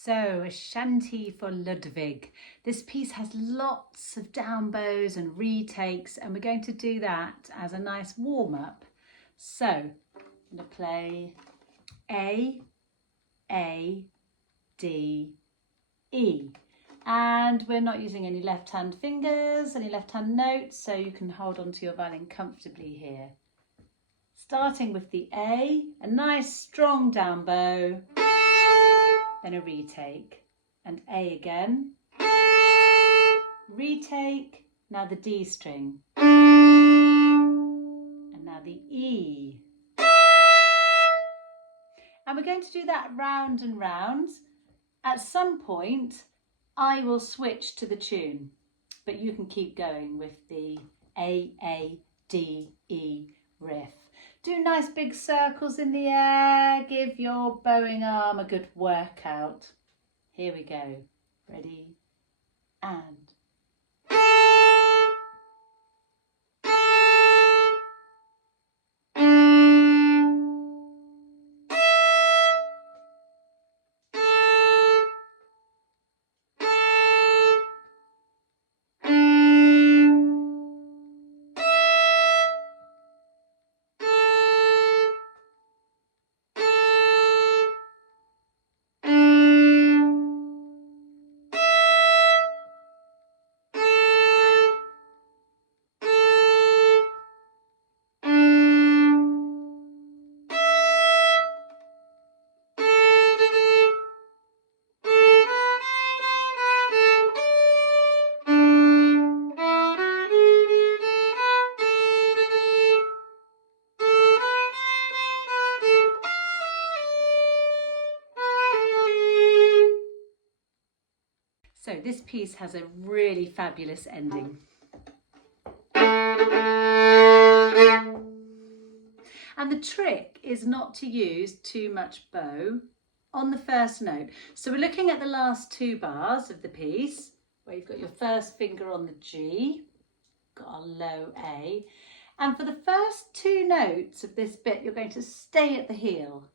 So, a shanty for Ludwig. This piece has lots of down bows and retakes, and we're going to do that as a nice warm-up. So, I'm going to play A, D, E. And we're not using any left-hand fingers, any left-hand notes, so you can hold on to your violin comfortably here. Starting with the A, a nice strong down bow, then a retake, and A again, retake, now the D string, and now the E. And we're going to do that round and round. At some point, I will switch to the tune, but you can keep going with the A, D, E riff. Do nice big circles in the air, give your bowing arm a good workout. Here we go. Ready? And. So this piece has a really fabulous ending. And the trick is not to use too much bow on the first note. So we're looking at the last two bars of the piece, where you've got your first finger on the G, got a low A, and for the first two notes of this bit, you're going to stay at the heel.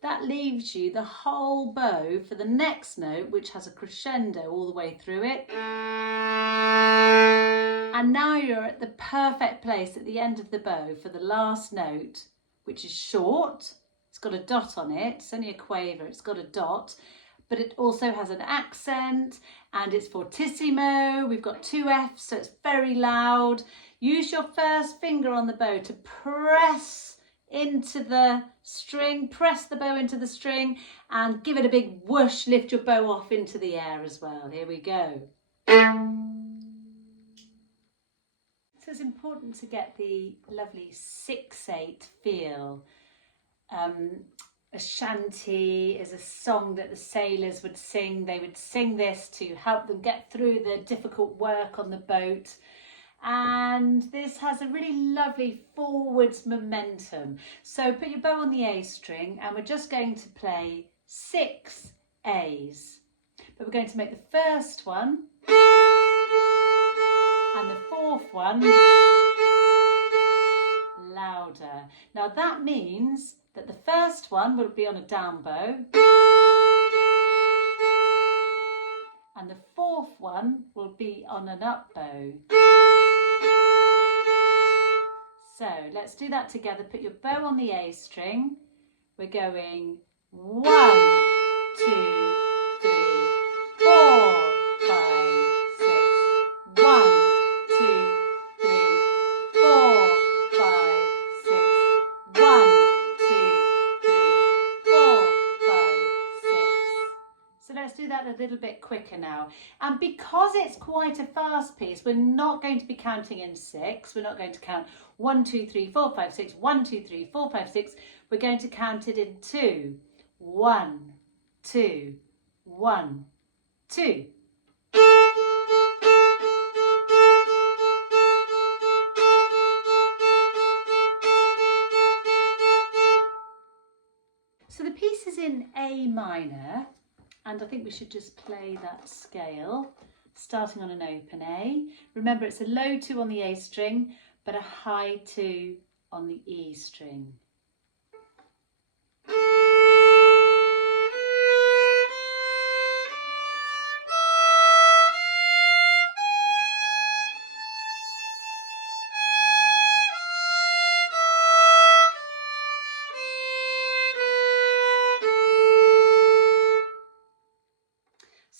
That leaves you the whole bow for the next note, which has a crescendo all the way through it. And now you're at the perfect place at the end of the bow for the last note, which is short. It's got a dot on it. It's only a quaver. It's got a dot, but it also has an accent and it's fortissimo. We've got two Fs, so it's very loud. Use your first finger on the bow to press into the string, press the bow into the string and give it a big whoosh, lift your bow off into the air as well. Here we go. So it's important to get the lovely 6/8 feel. A shanty is a song that the sailors would sing. They would sing this to help them get through the difficult work on the boat. And this has a really lovely forwards momentum. So put your bow on the A string and we're just going to play 6 A's. But we're going to make the first one and the fourth one louder. Now that means that the first one will be on a down bow and the fourth one will be on an up bow. So let's do that together. Put your bow on the A string. We're going 1, 2, 3, 4, 5, 6. 1, 2, 3, 4, 5, 6. 1, 2, 3, 4, 5, 6. So let's do that a little bit quicker now. And because it's quite a fast piece, we're not going to be counting in 6. We're not going to count 1, 2, 3, 4, 5, 6, 1, 2, 3, 4, 5, 6. We're going to count it in 2. 1, 2, 1, 2. So the piece is in A minor, and I think we should just play that scale, starting on an open A. Remember, it's a low 2 on the A string, but a high 2 on the E string.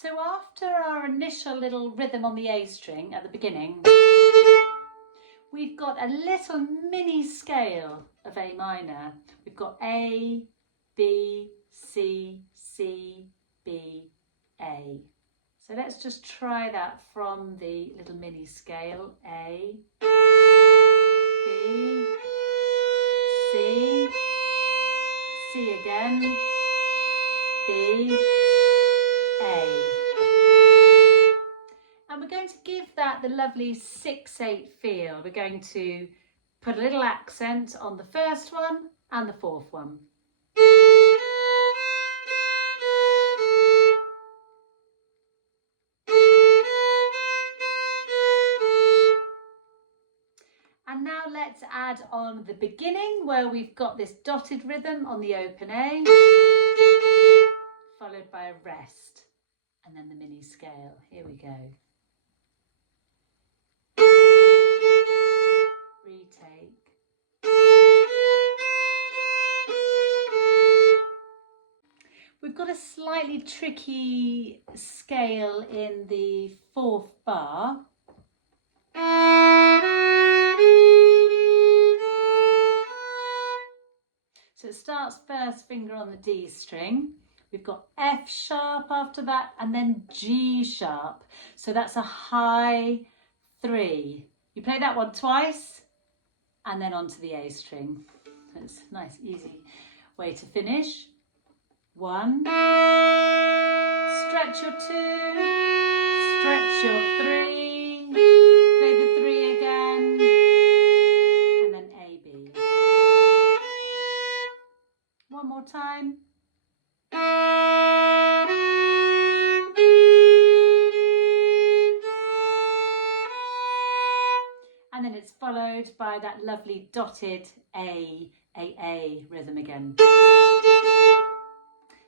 So after our initial little rhythm on the A string at the beginning, we've got a little mini scale of A minor. We've got A, B, C, C, B, A. So let's just try that from the little mini scale. A, B, C, C again, B, A. And we're going to give that the lovely 6/8 feel. We're going to put a little accent on the first one and the fourth one. And now let's add on the beginning where we've got this dotted rhythm on the open A, followed by a rest, and then the mini scale. Here we go. Retake. We've got a slightly tricky scale in the fourth bar. So it starts first finger on the D string. We've got F sharp after that and then G sharp. So that's a high 3. You play that one twice and then onto the A string. So it's a nice, easy way to finish. 1. Stretch your 2. Stretch your 3. Play the 3 again. And then A, B. One more time. And then it's followed by that lovely dotted A rhythm again.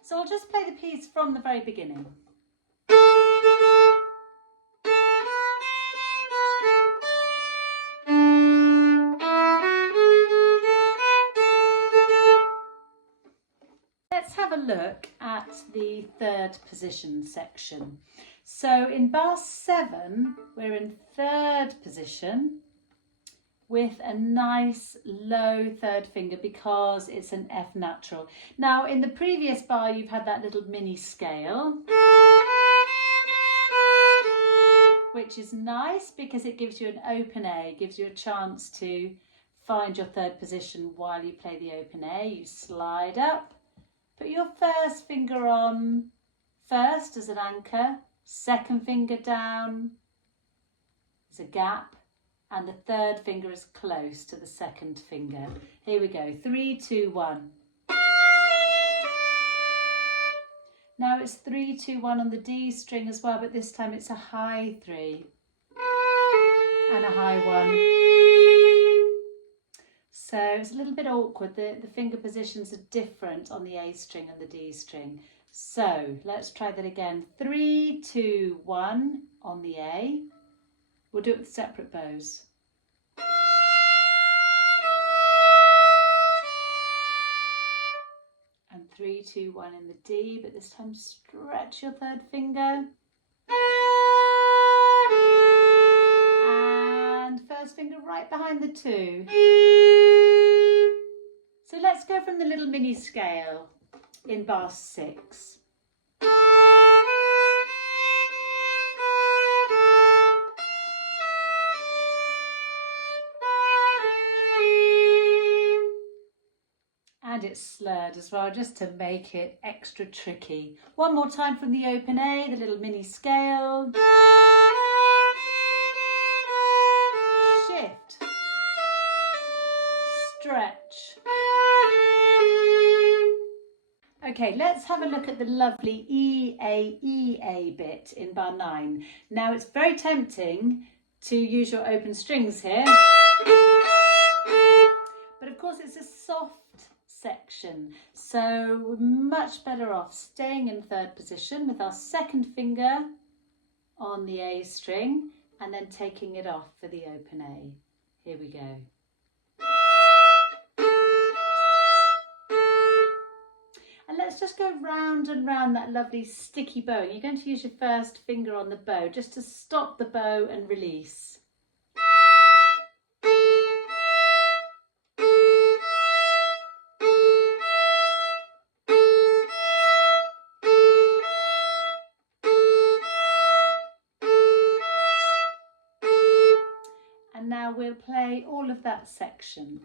So I'll just play the piece from the very beginning. Let's have a look at the third position section. So in bar 7, we're in third position with a nice low third finger because it's an F natural. Now in the previous bar you've had that little mini scale, which is nice because it gives you an open A, gives you a chance to find your third position while you play the open A. You slide up, put your first finger on first as an anchor, second finger down as a gap, and the third finger is close to the second finger. Here we go, 3, 2, 1. Now it's 3, 2, 1 on the D string as well, but this time it's a high 3 and a high 1. So it's a little bit awkward. The finger positions are different on the A string and the D string. So let's try that again. 3, 2, 1 on the A. We'll do it with separate bows. And 3, 2, 1 in the D, but this time stretch your third finger. And first finger right behind the 2. So let's go from the little mini scale in bar 6. And it's slurred as well, just to make it extra tricky. One more time from the open A, the little mini scale. Shift. Stretch. Okay, let's have a look at the lovely E-A bit in bar 9. Now it's very tempting to use your open strings here, but of course it's a soft section, so we're much better off staying in third position with our second finger on the A string and then taking it off for the open A. Here we go. And let's let's just go round and round that lovely sticky bow. You're going to use your first finger on the bow just to stop the bow and release. And now we'll play all of that section.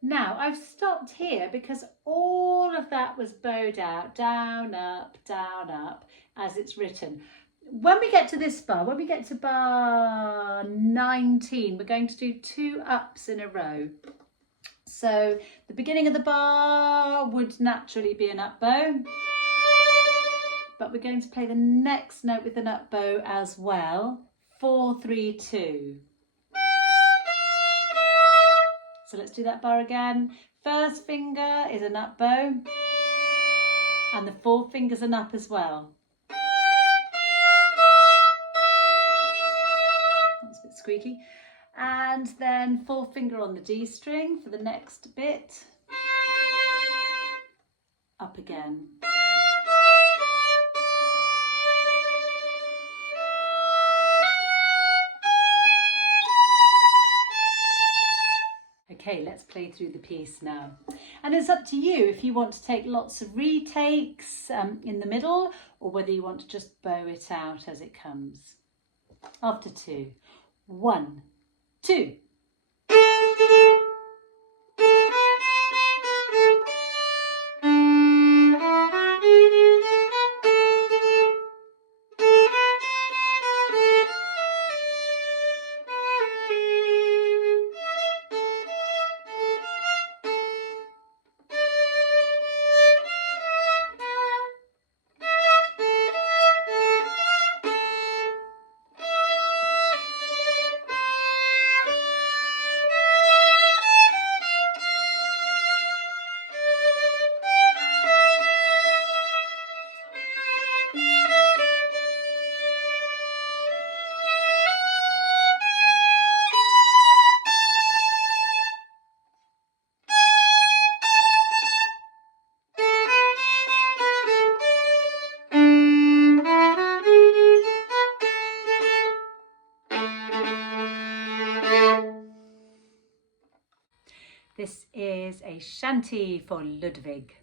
Now I've stopped here because all of that was bowed out, down, up, as it's written. When we get to this bar, when we get to bar 19, we're going to do 2 ups in a row. So the beginning of the bar would naturally be an up bow, but we're going to play the next note with an up bow as well. 4, 3, 2. So let's do that bar again. First finger is an up bow and the 4th finger's an up as well. That's a bit squeaky. And then 4th finger on the D string for the next bit. Up again. Okay, let's play through the piece now. And it's up to you if you want to take lots of retakes in the middle or whether you want to just bow it out as it comes. After 2. 1, 2. This is a shanty for Ludwig.